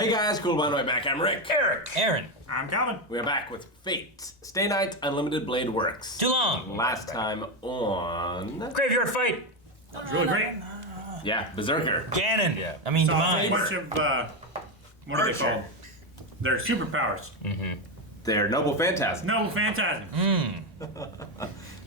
Hey guys, cool by the way back. I'm Rick. Eric. Aaron. I'm Calvin. We are back with Fate. Stay Night, Unlimited Blade Works. Too long. Last time on... Graveyard Fight. That was really great. Yeah, Berserker. Ganon. Yeah. I mean, So a Divine. bunch of, what are they called? They're superpowers. They're Noble Phantasm. No Phantasm.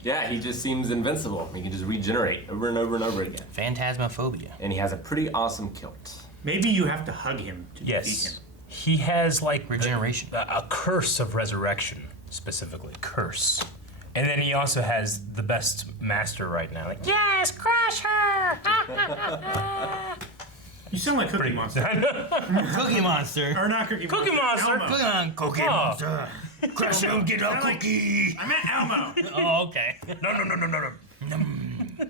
Yeah, he just seems invincible. He can just regenerate over and over and over again. Phantasmophobia. And he has a pretty awesome kilt. Maybe you have to hug him to defeat Yes. him. He has like Regeneration. a curse of resurrection, specifically. Curse. And then he also has the best master right now. Like, yes, crush her! You sound like Cookie Monster. Cookie Monster. Or not Cookie Monster. Cookie Monster. Elmo. Cookie on Cookie Oh. Monster. Crush him, get a Sound like- cookie. I meant Elmo. Oh, okay. No.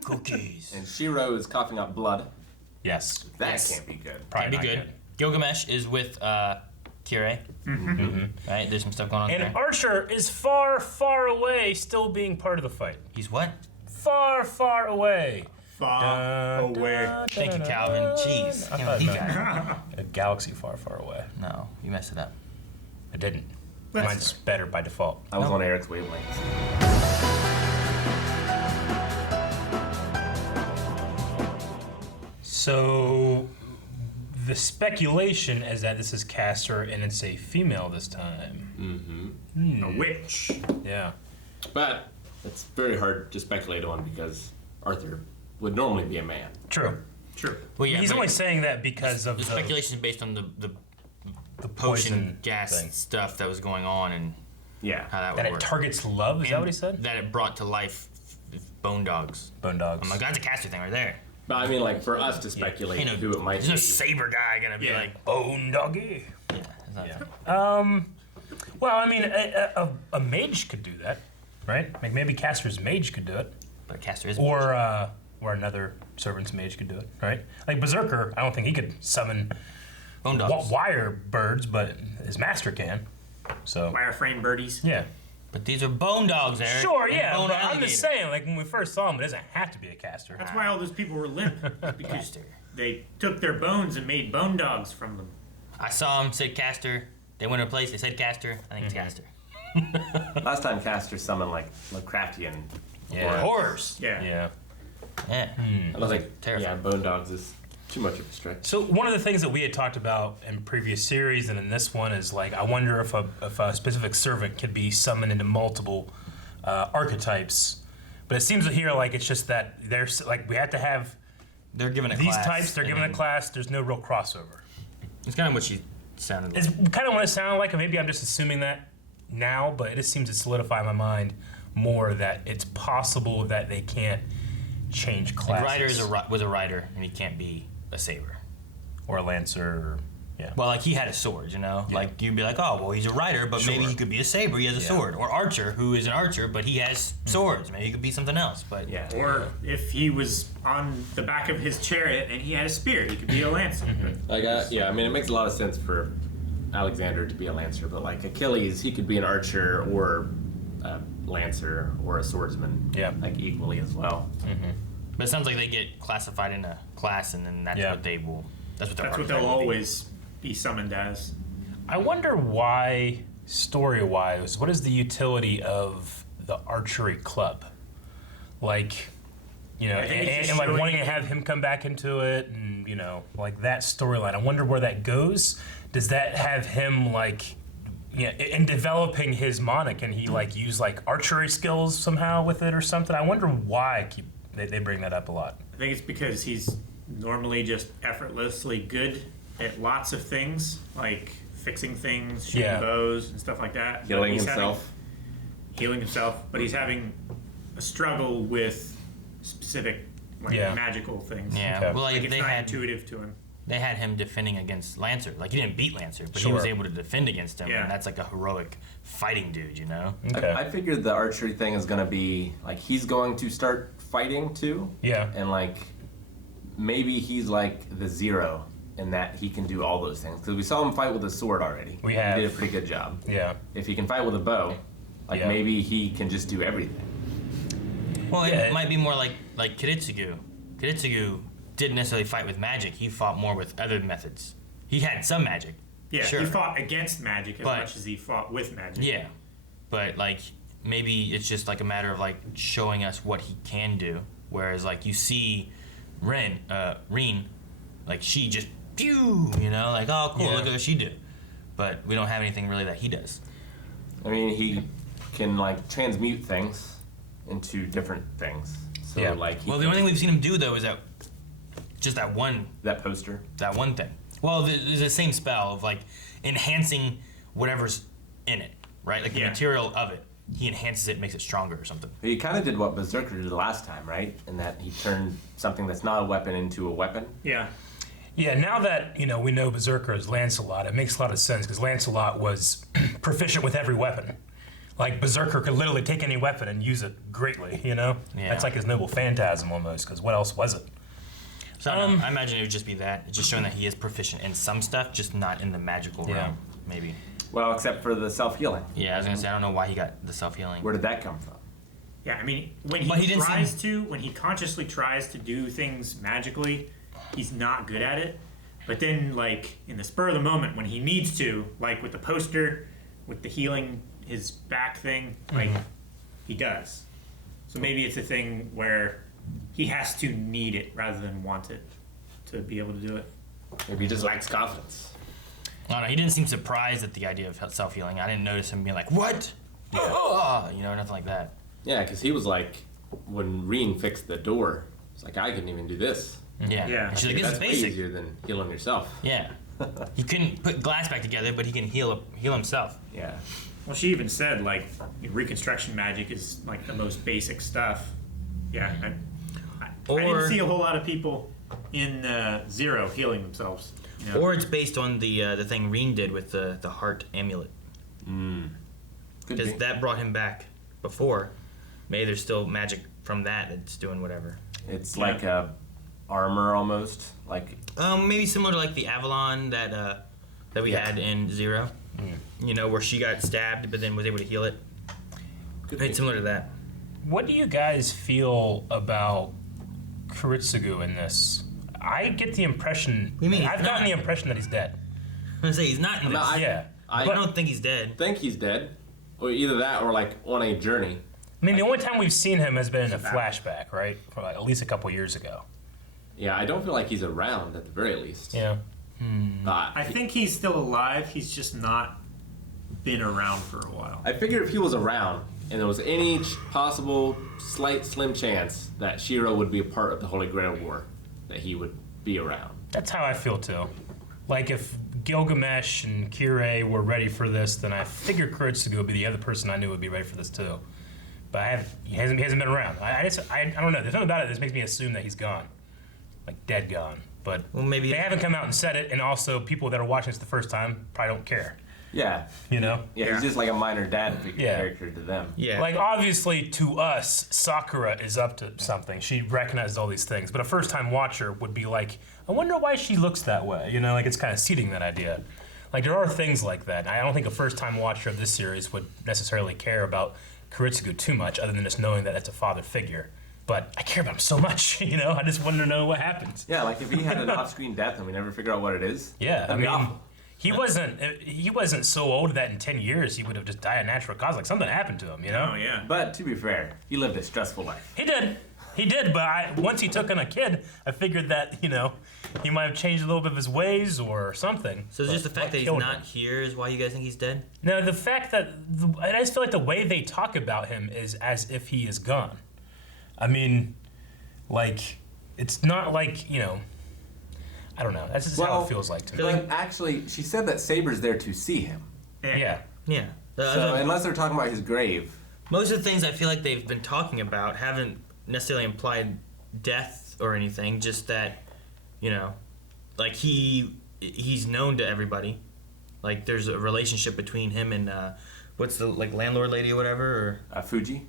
Cookies. And Shiro is coughing up blood. Yes. That Yes. can't be good. Probably Can't be not good. Gilgamesh is with Kire. Right? There's some stuff going on And there. Archer is far, far away, still being part of the fight. He's what? Far, far away. Far away. Thank you, Calvin. Jeez. I Can't thought believe that. that. A galaxy far, far away. No, you messed it up. I didn't. That's Mine's better by default. I was on Eric's wavelength. So the speculation is that this is Caster and it's a female this time. A witch. Yeah. But it's very hard to speculate on because Arthur would normally be a man. True. True. Well, yeah, He's but only saying that because of the speculation is based on the the potion gas thing. stuff that was going on and Yeah. how that That would it work. targets love. Is that what he said? That it brought to life bone dogs. Bone dogs. I'm like, that's a caster thing right there. But I mean, like, for us to speculate Ain't no, who it might there's be. no saber guy gonna be Yeah. like, Bone doggy. yeah, it's not Yeah. Well, I mean, a mage could do that, right? Like maybe Caster's mage could do it, but a caster is. or another servant's mage could do it, right? Like Berserker, I don't think he could summon bone dogs. wire birds, but his master can. So Wireframe birdies. yeah. But these are bone dogs, Eric. Sure, and yeah. bone But I'm alligator. just saying, like when we first saw him, it doesn't have to be a caster. That's why all those people were limp. Because Caster. they took their bones and made bone dogs from them. I saw him, said caster. They went to a place, they said caster. I think it's caster. Last time Caster summoned, like, Lovecraftian. Yeah. Horrors. Yeah. Yeah. Yeah. I was like, Terrifying. yeah, Bone Dogs is too much of a stretch. So one of the things that we had talked about in previous series and in this one is like I wonder if a specific servant could be summoned into multiple archetypes, but it seems here like it's just that there's like we have to have They're given a these class. types. They're and given a then- class. There's no real crossover. It's kind of what she sounded like. It's kind of what it sounded like, and maybe I'm just assuming that now, but it just seems to solidify in my mind more that it's possible that they can't change Like classes. Ryder was a rider, and he can't be a saber. or a lancer. Or, yeah. Well, like he had a sword, you know? Like you'd be like, oh, well, he's a rider, but maybe Sure. he could be a saber, he has a Yeah. sword. Or Archer, who is an archer, but he has swords. Maybe he could be something else, but Yeah. Or if he was on the back of his chariot and he had a spear, he could be a lancer. Like, yeah, I mean, it makes a lot of sense for Alexander to be a lancer, but like Achilles, he could be an archer or a lancer or a swordsman. Yeah. Like equally as well. But it sounds like they get classified in a class, and then that's Yeah. what they will. That's what their That's what archetype they'll will be. always be summoned as. I wonder why, story-wise, what is the utility of the archery club? Like, you know, I think it's just and like showing- wanting to have him come back into it, and you know, like that storyline. I wonder where that goes. Does that have him like, yeah, in developing his mana? Can he like use like archery skills somehow with it or something? I wonder why they bring that up a lot. I think it's because he's normally just effortlessly good at lots of things, like fixing things, shooting Yeah. bows, and stuff like that. But Healing he's himself. healing himself, but he's having a struggle with specific, like Yeah. magical things. Yeah, Okay. well, Like like it's they not had intuitive to him. they had him defending against Lancer. Like he didn't beat Lancer, but he was Sure. able to defend against him, Yeah. and that's like a heroic fighting dude, you know? Okay. I figured the archery thing is gonna be like he's going to start fighting too, Yeah. and like maybe he's like the zero in that he can do all those things because we saw him fight with a sword already. We have. He did a pretty good job. Yeah. If he can fight with a bow, like Yeah. maybe he can just do everything. Well, Yeah. it might be more like Kiritsugu. Kiritsugu didn't necessarily fight with magic. He fought more with other methods. He had some magic, Yeah, Sure. he fought against magic as But- much as he fought with magic. Yeah, but like maybe it's just like a matter of like showing us what he can do. Whereas like you see Reen, like she just pew, like oh cool, Yeah. look at what she did. But we don't have anything really that he does. I mean, he can like transmute things into different things. So Yeah. like, he Well, the can- only thing we've seen him do though is that one that poster. thing. Well, there's the same spell of like enhancing whatever's in it, right? Like the Yeah. material of it. He enhances it, makes it stronger or something. He kind of did what Berserker did last time, right? In that he turned something that's not a weapon into a weapon. Yeah. Yeah, now that we know Berserker is Lancelot, it makes a lot of sense because Lancelot was proficient with every weapon. Like Berserker could literally take any weapon and use it greatly. Yeah. That's like his noble phantasm almost. Because what else was it? So I don't know, I imagine it would just be that. It's just showing that he is proficient in some stuff, just not in the magical Yeah. realm, maybe. Well, except for the self-healing. Yeah, I was gonna say I don't know why he got the self-healing. Where did that come from? Yeah, I mean, when But he didn't when he consciously tries to do things magically, he's not good at it. But then, like, in the spur of the moment, when he needs to, like with the poster, with the healing, his back thing, like, he does. So maybe it's a thing where he has to need it rather than want it to be able to do it. Maybe he just lacks confidence. I don't know, he didn't seem surprised at the idea of self-healing. I didn't notice him being like, what? Oh, nothing like that. Yeah, because he was like, when Reen fixed the door, it's like, I couldn't even do this. Yeah. Yeah. She's like, this That's is way basic. easier than healing yourself. Yeah. He couldn't put glass back together, but he can heal himself. Yeah. Well, she even said, like, reconstruction magic is, like, the most basic stuff. Yeah, I didn't Or- see a whole lot of people in Zero healing themselves. Or it's based on the thing Reen did with the heart amulet. Could Because be. that brought him back before. Maybe there's still magic from that's doing whatever. It's like a armor almost. Like, Maybe similar to like the Avalon that we Yeah. had in Zero. Where she got stabbed but then was able to heal it. could Right, be. similar to that. What do you guys feel about Kiritsugu in this? I get the impression. You mean he's I've gotten not? the impression that he's dead. I'm gonna say he's not in this. No, Yeah. I don't think he's dead. think he's dead. Or either that or like on a journey. I mean, the only time we've seen him has been in a flashback, right? From like at least a couple years ago. Yeah, I don't feel like he's around at the very least. Yeah. I think he's still alive. He's just not been around for a while. I figured if he was around and there was any possible slim chance that Shiro would be a part of the Holy Grail War, that he would be around. That's how I feel too. Like if Gilgamesh and Kirei were ready for this, then I figured Kiritsugu would be the other person I knew would be ready for this too. But he hasn't been around. I don't know. There's something about it that makes me assume that he's gone, like dead gone. But Well, maybe they haven't come out and said it, and also people that are watching this the first time probably don't care. Yeah. Yeah. He's just like a minor dad figure Yeah. character to them. Yeah. Like obviously to us, Sakura is up to something. She recognizes all these things, but a first-time watcher would be like, I wonder why she looks that way. Like it's kind of seeding that idea. Like there are things like that. I don't think a first-time watcher of this series would necessarily care about Kiritsugu too much, other than just knowing that it's a father figure. But I care about him so much. I just want to know what happens. Yeah, like if he had an off-screen death and we never figure out what it is. Yeah, that'd be awful. he wasn't so old that in 10 years he would have just died of natural cause. Like something happened to him. Oh, yeah. But to be fair, he lived a stressful life. He did, but once he took on a kid, I figured that, he might have changed a little bit of his ways or something. So it's just the But fact what that he's killed not him? here is why you guys think he's dead? No, the fact that, I just feel like the way they talk about him is as if he is gone. I mean, like, it's not like, I don't know. That's just how it feels like to me. But actually, she said that Saber's there to see him. Yeah. Yeah. So unless they're talking about his grave, Most of the things I feel like they've been talking about haven't necessarily implied death or anything, just that, like he's known to everybody. Like there's a relationship between him and what's the like landlord lady or whatever, or Fuji.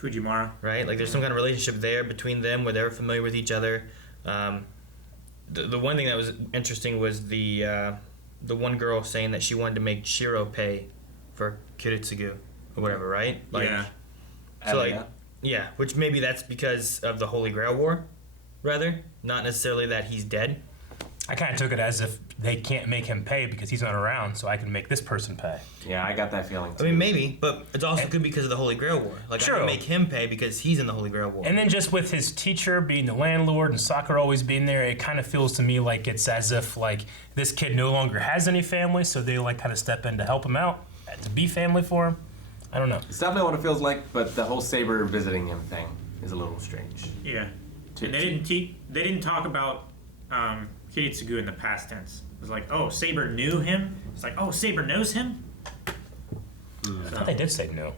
Fujimara. right? Like there's some kind of relationship there between them where they're familiar with each other. The one thing that was interesting was the one girl saying that she wanted to make Shiro pay for Kiritsugu or whatever, right? Like, Yeah. So like, yeah, which maybe that's because of the Holy Grail War, rather, not necessarily that he's dead. I kind of took it as if they can't make him pay because he's not around, so I can make this person pay. Yeah, I got that feeling too. I mean, maybe, but it's also could be because of the Holy Grail War. Like, I True. can make him pay because he's in the Holy Grail War. And then just with his teacher being the landlord and Sakura always being there, it kind of feels to me like it's as if like this kid no longer has any family, so they like kind of step in to help him out, to be family for him. I don't know. It's definitely what it feels like, but the whole Saber visiting him thing is a little strange. Yeah. And they didn't talk about Kiritsugu in the past tense. It was like, oh, Saber knew him. It's like, oh, Saber knows him. I thought they did say no.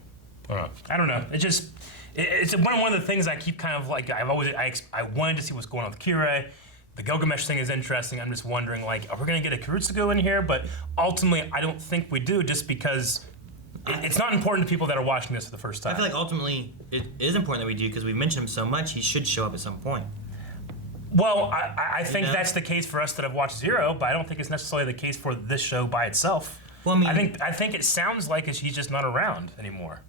I don't know. It's one of the things I keep kind of like. I wanted to see what's going on with Kirei. The Gilgamesh thing is interesting. I'm just wondering, like, are we gonna get a Kiritsugu in here? But ultimately, I don't think we do, just because it's not important to people that are watching this for the first time. I feel like ultimately it is important that we do because we mention him so much. He should show up at some point. Well, I think know? that's the case for us that have watched Zero, but I don't think it's necessarily the case for this show by itself. Well, I mean, I think it sounds like he's just not around anymore.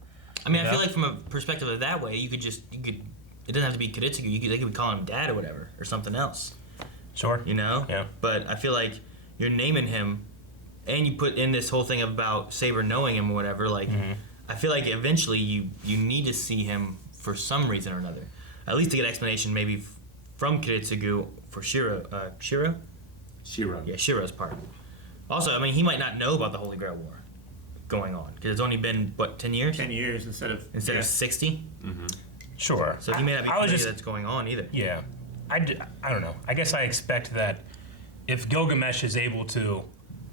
I mean, You I feel know? like from a perspective of that way, you could. It doesn't have to be Kiritsugu. They could be calling him Dad or whatever, or something else. Sure. You know? Yeah. But I feel like you're naming him, and you put in this whole thing about Saber knowing him or whatever. Like, I feel like eventually you need to see him for some reason or another. At least to get explanation, maybe from Kiritsugu for Shiro. Shiro? Shiro. Yeah, Shiro's part. Also, I mean, he might not know about the Holy Grail War going on because it's only been what 10 years. 10 years instead of 60. Sure. So he may not be I was familiar just that's going on either. Yeah, I don't know. I guess I expect that if Gilgamesh is able to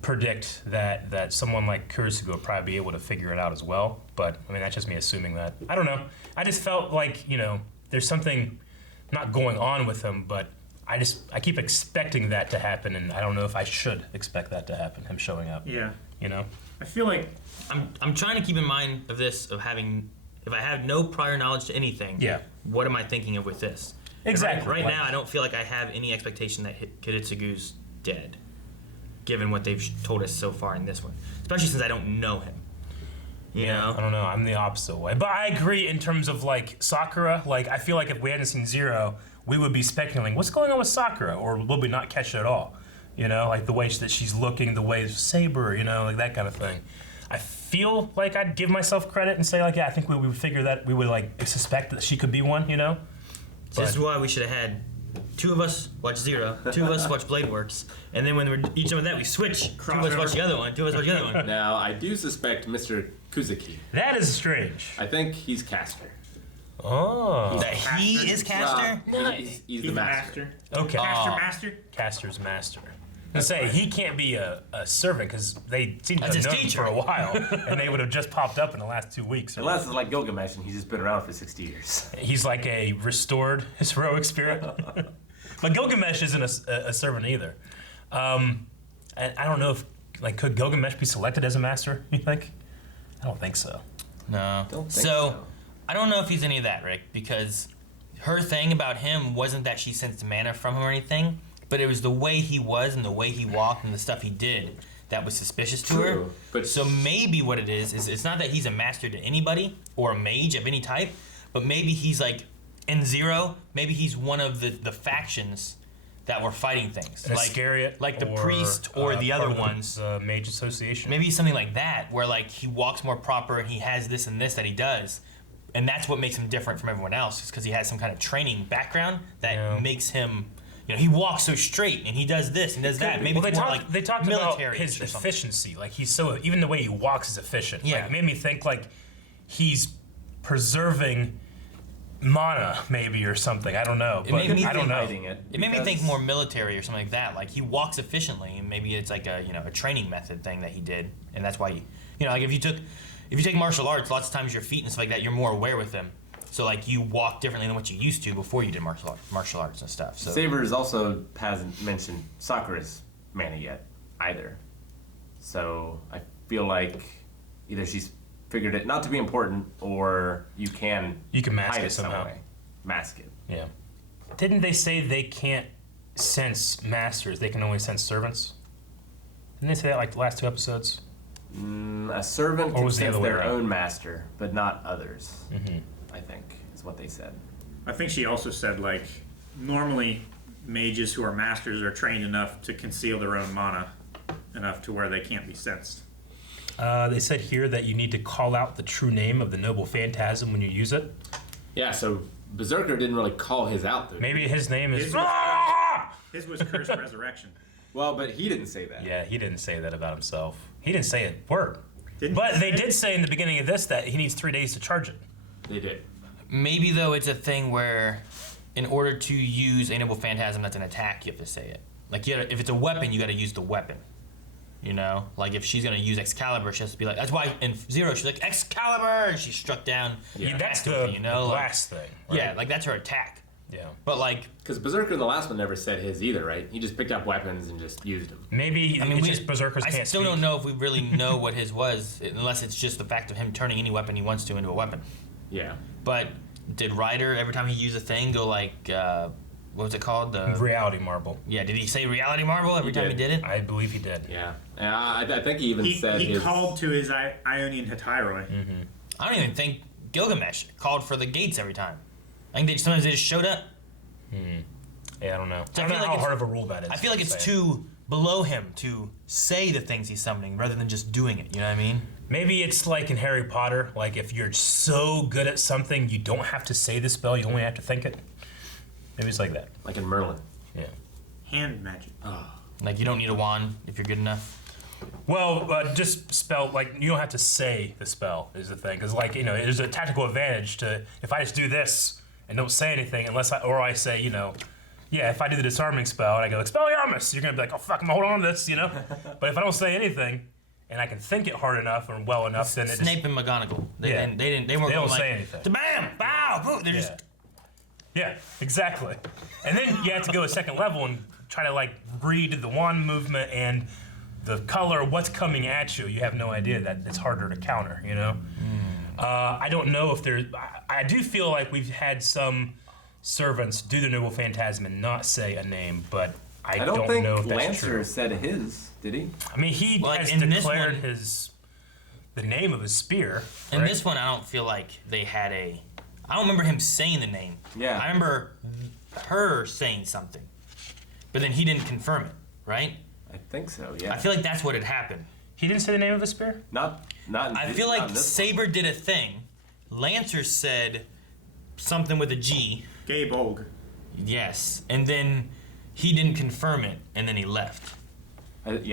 predict that someone like Kuzuki would probably be able to figure it out as well. But I mean, that's just me assuming that. I don't know. I just felt like there's something not going on with him, but I keep expecting that to happen, and I don't know if I should expect that to happen. Him showing up. Yeah. I feel like I'm trying to keep in mind of this of having if I have no prior knowledge to anything. Yeah. What am I thinking of with this? Exactly. Right now, I don't feel like I have any expectation that Kiritsugu's dead, given what they've told us so far in this one. Especially since I don't know him. You know? I don't know. I'm the opposite way. But I agree in terms of like Sakura. Like I feel like if we hadn't seen Zero, we would be speculating what's going on with Sakura, or would we not catch it at all? Like the way that she's looking, the way Saber, like that kind of thing. I feel like I'd give myself credit and say like, yeah, I think we would figure that we would like suspect that she could be one. So this is why we should have had 2 of us watch Zero, 2 of us watch Blade Works, and then when we're each of that we switch. 2 of us watch the other one, 2 of us watch the other one. Now, I do suspect Mr. Kuzuki. That is strange. I think he's caster. Oh. That he is Caster? He's the master. Okay. Caster Master. Caster's master. I say he can't be a servant because they seem to That's have his known him teacher. for a while, and they would have just popped up in the last 2 weeks. Unless it's like Gilgamesh and he's just been around for 60 years. He's like a restored heroic spirit. But Gilgamesh isn't a servant either. And I don't know if could Gilgamesh be selected as a master? You think? I don't think so. No. Don't think so. I don't know if he's any of that, Rick, because her thing about him wasn't that she sensed mana from him or anything, but it was the way he was and the way he walked and the stuff he did that was suspicious to her. True, but so maybe what it is it's not that he's a master to anybody or a mage of any type, but maybe he's like in Zero, maybe he's one of the factions that were fighting things. An Iscariot, like the priest or the other ones. The Mage Association. Maybe something like that, where like he walks more proper and he has this and this that he does. And that's what makes him different from everyone else, is because he has some kind of training background that makes him, he walks so straight and he does this and does that. Maybe Well, it's more like they talked about military his or something. efficiency. Like he's so, even the way he walks is efficient. Yeah. Like, it made me think like he's preserving mana maybe or something. I don't know. It But made me I don't know. hiding it. It made me think because- more military or something like that. Like he walks efficiently, and maybe it's like a training method thing that he did, and that's why like if you take martial arts, lots of times your feet and stuff like that, you're more aware with them. So like you walk differently than what you used to before you did martial arts and stuff. So Sabers also hasn't mentioned Sakura's mana yet either. So I feel like either she's figured it not to be important, or you can mask hide it it some somehow. way. Mask it. Yeah. Didn't they say they can't sense masters? They can only sense servants. Didn't they say that like the last 2 episodes? A servant Or can was the sense other way their around? own master, but not others. I think is what they said. I think she also said normally mages who are masters are trained enough to conceal their own mana enough to where they can't be sensed. They said here that you need to call out the true name of the noble phantasm when you use it. Yeah, so Berserker didn't really call his out, though. Maybe his name is. His was Cursed Resurrection. Well, but he didn't say that. Yeah, he didn't say that about himself. He didn't say a word. But they did say in the beginning of this that he needs 3 days to charge it. They did. Maybe though it's a thing where, in order to use a noble phantasm that's an attack, you have to say it. Like if it's a weapon, you got to use the weapon. You know, like if she's gonna use Excalibur, she has to be like. That's why in Zero she's like Excalibur, and she struck down. Yeah, that's the the, you know, the like, blast thing. Right? Yeah, like that's her attack. Yeah. But like, Because Berserker in the last one never said his either, right? He just picked up weapons and just used them. Maybe I mean, it's just Berserkers I can't still speak. don't know if we really know what his was, unless it's just the fact of him turning any weapon he wants to into a weapon. Yeah. But did Ryder every time he used a thing go like, what was it called? The Reality Marble. Yeah, did he say Reality Marble every time he did it? I believe he did. Yeah. I think he even said he his... called to his Ionian Hetairoi. I don't even think Gilgamesh called for the gates every time. I think sometimes they just showed up. Yeah, I don't know. So I I don't know feel like how it's- hard of a rule that is. I feel like to it's say. too below him to say the things he's summoning rather than just doing it. You know what I mean? Maybe it's like in Harry Potter, like if you're so good at something, you don't have to say the spell, you only have to think it. Maybe it's like that. Like in Merlin. Yeah. Hand magic. Like you don't need a wand if you're good enough. Well, just spell, like, you don't have to say the spell is the thing. Because, like, you know, there's a tactical advantage to, if I just do this and don't say anything, unless I say, you know, yeah, if I do the disarming spell and I go, Expelliarmus, you're going to be like, oh, fuck, I'm holding on to this, you know? But if I don't say anything and I can think it hard enough or well enough, then it just... Snape and McGonagall. They Yeah. didn't. They weren't They going don't like, say anything. Bam, bow, boom. They're just. Yeah, exactly. And then you have to go a second level and try to, like, read the wand movement and the color, what's coming at you. You have no idea. That it's harder to counter, you know? I don't know if there's... I do feel like we've had some servants do the Noble Phantasm and not say a name, but I don't think know if that's Lancer true. said his, did he? I mean, he Well, has in this declared one- the name of his spear. In right? this one, I don't feel like they had a. I don't remember him saying the name. Yeah. I remember her saying something, but then he didn't confirm it, right? I think so, yeah. I feel like that's what had happened. He didn't say the name of his spear? Not in I this- feel not in like this Saber did a thing. Lancer said something with a G. Gabe Olg. Yes, and then he didn't confirm it, and then he left. one.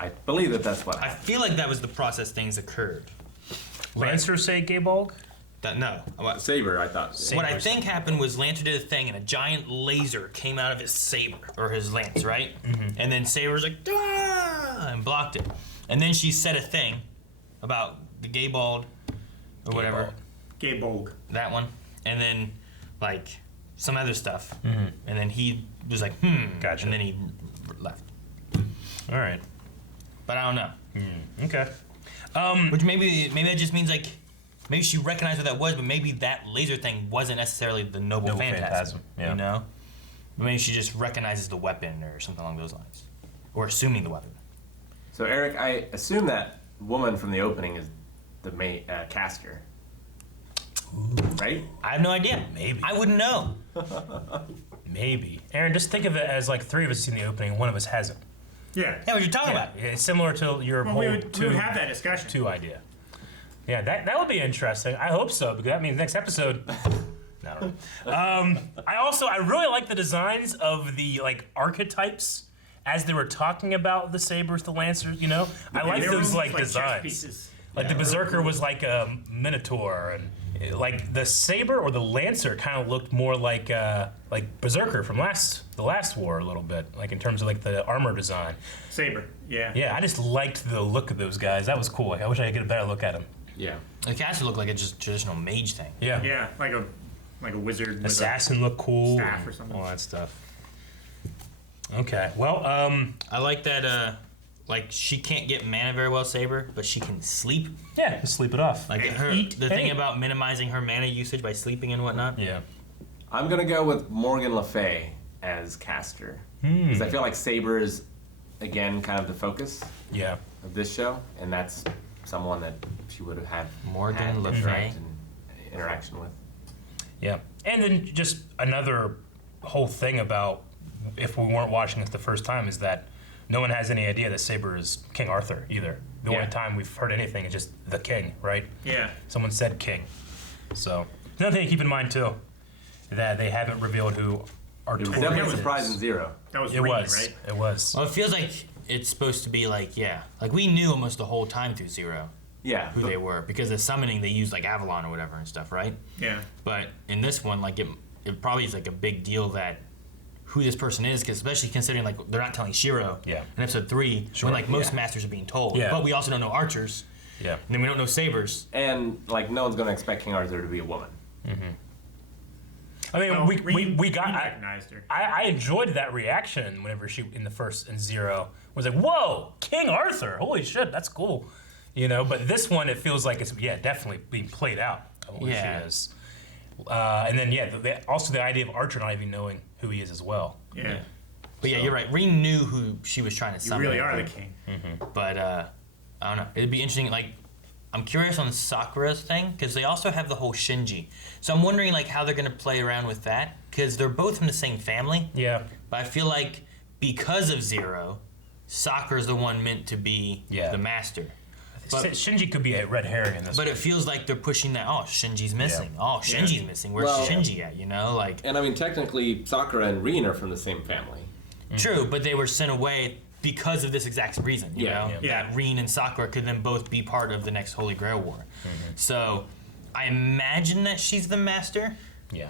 I believe that's what I happened. feel like that was the process things occurred. Lancer say Gabolg? No. Saber, I thought. What I think happened was Lancer did a thing, and a giant laser came out of his saber or his lance, right? And then Saber's like, "Ah!" and blocked it. And then she said a thing about the gay bald or whatever, Gabe Olg. that one, and then like some other stuff. And then he was like, Gotcha. and then he left. All right. But I don't know. Okay. Which maybe that just means like. Maybe she recognized what that was, but maybe that laser thing wasn't necessarily the Noble Phantasm. yeah. You know? But maybe she just recognizes the weapon or something along those lines. Or assuming the weapon. So, Eric, I assume that woman from the opening is the caster. Right? I have no idea. Maybe. I wouldn't know. Maybe. Aaron, just think of it as like 3 of us in the opening, one of us hasn't. Yeah. Yeah, what you're talking about. It's similar to your Well, whole we would have that discussion. 2 idea. Yeah, that would be interesting. I hope so, because that means next episode. No. I really like the designs of the like archetypes as they were talking about the sabers, the lancers. You know, I like They were those like chess designs. pieces. Like the berserker was like a minotaur, and like the saber or the lancer kind of looked more like berserker from the last war a little bit, like in terms of like the armor design. Saber. Yeah. Yeah, I just liked the look of those guys. That was cool. I wish I could get a better look at them. Yeah. The caster looked like a just traditional mage thing. Yeah. Yeah. Like a wizard. with a- Assassin looked cool. staff or something. All that stuff. Okay. Well, I like that, like, she can't get mana very well, Saber, but she can sleep. yeah, just sleep it off. Like, eat. the thing about minimizing her mana usage by sleeping and whatnot. Yeah. I'm going to go with Morgan Le Fay as caster. Because I feel like Saber is, again, kind of the focus Yeah. of this show. And that's someone that she would have had Morgan Le Fay. interaction with. Yeah. And then just another whole thing about if we weren't watching this the first time, is that no one has any idea that Saber is King Arthur either. The only time we've heard anything is just the king, right? Yeah. Someone said king. So another thing to keep in mind too, that they haven't revealed who It was Artorias definitely is. surprising Zero. That was It Reed, was. right? It was. Well, it feels like it's supposed to be like, like we knew almost the whole time through Zero Yeah. who they were, because the summoning they used like Avalon or whatever and stuff, right? Yeah. But in this one, like it probably is like a big deal that who this person is, because especially considering like they're not telling Shiro Yeah. in episode 3 Sure, when like most yeah. masters are being told. Yeah. But we also don't know archers, Yeah. and then we don't know sabers. And like no one's gonna expect King Arthur to be a woman. I mean, Well, we Reed got. recognized her. I enjoyed that reaction whenever she in Zero was like, "Whoa, King Arthur! Holy shit, that's cool," you know. But this one, it feels like it's definitely being played out. Who Yeah. she is, and then also the idea of Archer not even knowing who he is as well. Yeah. But yeah, you're right. Reed knew who she was trying to You summon. really are the king. But I don't know. It'd be interesting. Like, I'm curious on Sakura's thing because they also have the whole Shinji. So I'm wondering like how they're gonna play around with that because they're both from the same family. Yeah, But I feel like because of Zero, Sakura's the one meant to be Yeah. the master. But, Shinji could be a red herring in this. but it feels like they're pushing that. Oh, Shinji's missing. Oh, Shinji's missing. Where's Well- Shinji at? You know, like And I mean, technically, Sakura and Rin are from the same family. true, but they were sent away because of this exact reason. You Yeah. know, Yeah. that Rin and Sakura could then both be part of the next Holy Grail War. So I imagine that she's the master, Yeah,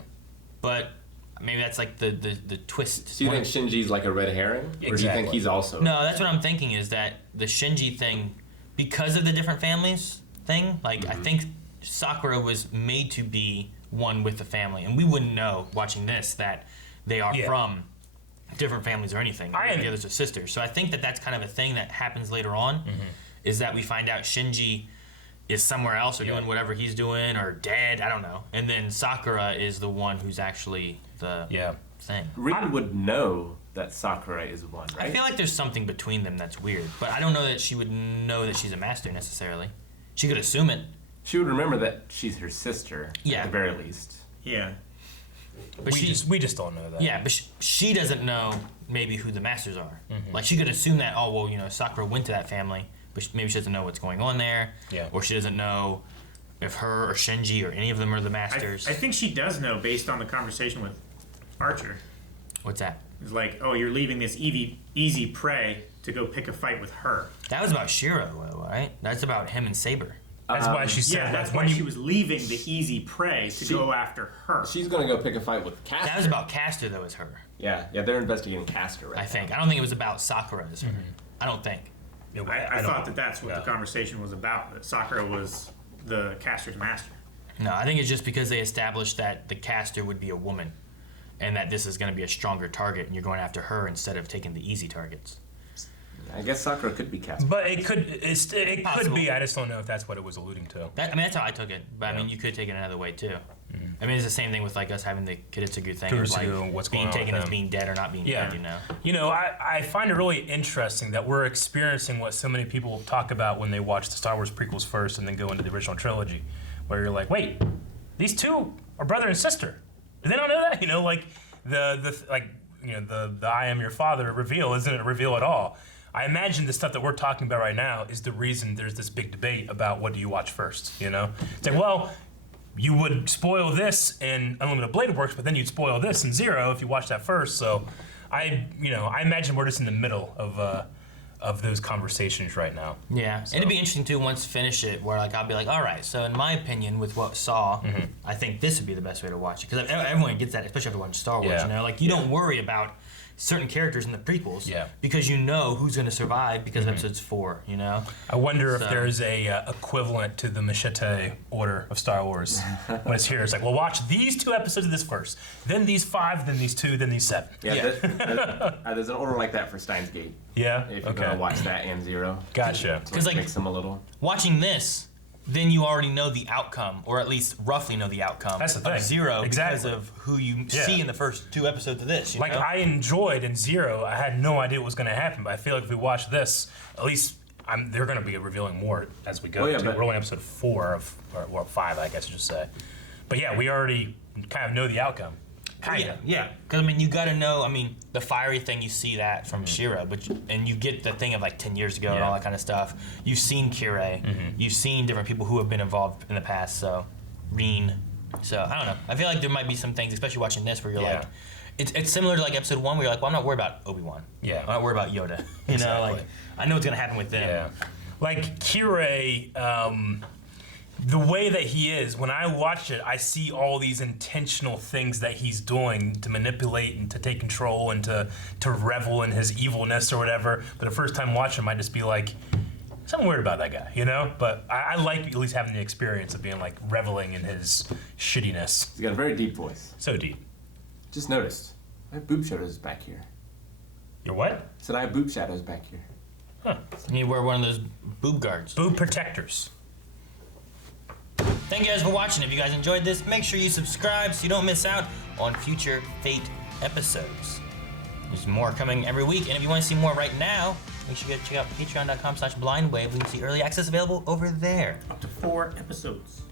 but maybe that's like the twist. So you think Shinji's like a red herring, or do you Exactly. think he's also? No, that's what I'm thinking is that the Shinji thing, because of the different families thing, like I think Sakura was made to be one with the family, and we wouldn't know watching this that they are Yeah. from different families or anything. I- The others are sisters. So I think that that's kind of a thing that happens later on, is that we find out Shinji is somewhere else or doing whatever he's doing or dead, I don't know. And then Sakura is the one who's actually the yeah. thing. Rin would know that Sakura is one, right? I feel like there's something between them that's weird, but I don't know that she would know that she's a master necessarily. She could assume it, She would remember that she's her sister, Yeah. at the very least. Yeah. but We just don't know that. yeah, but she doesn't know maybe who the masters are. Like she could assume that Sakura went to that family, but maybe she doesn't know what's going on there, Yeah. or she doesn't know if her or Shinji or any of them are the I masters. think she does know based on the conversation with Archer. What's that? It's like, oh, you're leaving this easy prey to go pick a fight with her. That was about Shiro, right? That's about him and Saber. That's why she said Yeah, that's when why you she was leaving the easy prey to go after her. She's gonna go pick a fight with Castor. That was about Castor, though, as her. Yeah, they're investigating Castor right I think. I don't think it was about Sakura as her. I don't think. I don't- thought that that's what yeah. the conversation was about. That Sakura was the caster's master. No, I think it's just because they established that the caster would be a woman, and that this is going to be a stronger target, and you're going after her instead of taking the easy targets. I guess Sakura could be Castor. But it could Possible. be. I just don't know if that's what it was alluding to. That's how I took it. But I mean, you could take it another way too. I mean, it's the same thing with like us having the Kiritsugu thing, of Kiritsugu, like what's being going on taken with as them. being dead or not being Yeah. dead. You know, I find it really interesting that we're experiencing what so many people talk about when they watch the Star Wars prequels first and then go into the original trilogy, where you're like, wait, these two are brother and sister. Do they not know that? You know, like the I am your father reveal isn't a reveal at all. I imagine the stuff that we're talking about right now is the reason there's this big debate about what do you watch first. You know, it's like, well, you would spoil this in Unlimited Blade Works, but then you'd spoil this in Zero if you watch that first. So, I imagine we're just in the middle of those conversations right now. Yeah, and it'd be interesting too once finish it, where like I'll be like, all right, so in my opinion, with what Saw, I think this would be the best way to watch it because everyone gets that, especially after watching Star Wars. Yeah. You know, like you don't worry about certain characters in the prequels because you know who's going to survive because of episodes 4. You know, I wonder if So- there's a equivalent to the Machete order of Star Wars when it's here. It's like, well, watch these 2 episodes of this first, then these 5, then these 2, then these 7. Yeah, there's an order like that for Steins Gate. Yeah. If you're Okay. gonna watch that and Zero, Gotcha. Because like mix them a little. watching this, then you already know the outcome, or at least roughly know the outcome That's the thing. of Zero because Exactly. of who you Yeah. see in the first 2 episodes of this. You Like know? I enjoyed in Zero, I had no idea what was going to happen, but I feel like if we watch this, at least they're going to be revealing more as we go. Oh, yeah, too. but- We're only episode 4 or 5, I guess I should say. But yeah, we already kind of know the outcome. Kinda. Yeah. Because I mean, you got to know. I mean, the fiery thing, you see that from Shiro, and you get the thing of like 10 years ago and all that kind of stuff. You've seen Kirei. You've seen different people who have been involved in the past. So, Rin. So I don't know. I feel like there might be some things, especially watching this, where you're like, it's similar to like episode 1, where you're like, well, I'm not worried about Obi-Wan. Yeah. I'm not worried about Yoda. You know, like I know what's gonna happen with them. Yeah. Like Kirei, the way that he is, when I watch it, I see all these intentional things that he's doing to manipulate and to take control and to revel in his evilness or whatever. But the first time watching him, I just be like, something weird about that guy, you know? But I like at least having the experience of being like reveling in his shittiness. He's got a very deep voice. So deep. Just noticed. I have boob shadows back here. Your what? I said I have boob shadows back here. You need to wear one of those boob guards. Boob protectors. Thank you guys for watching. If you guys enjoyed this, make sure you subscribe so you don't miss out on future Fate episodes. There's more coming every week, and if you want to see more right now, make sure you check out patreon.com/blindwave. We can see early access available over there. Up to 4 episodes.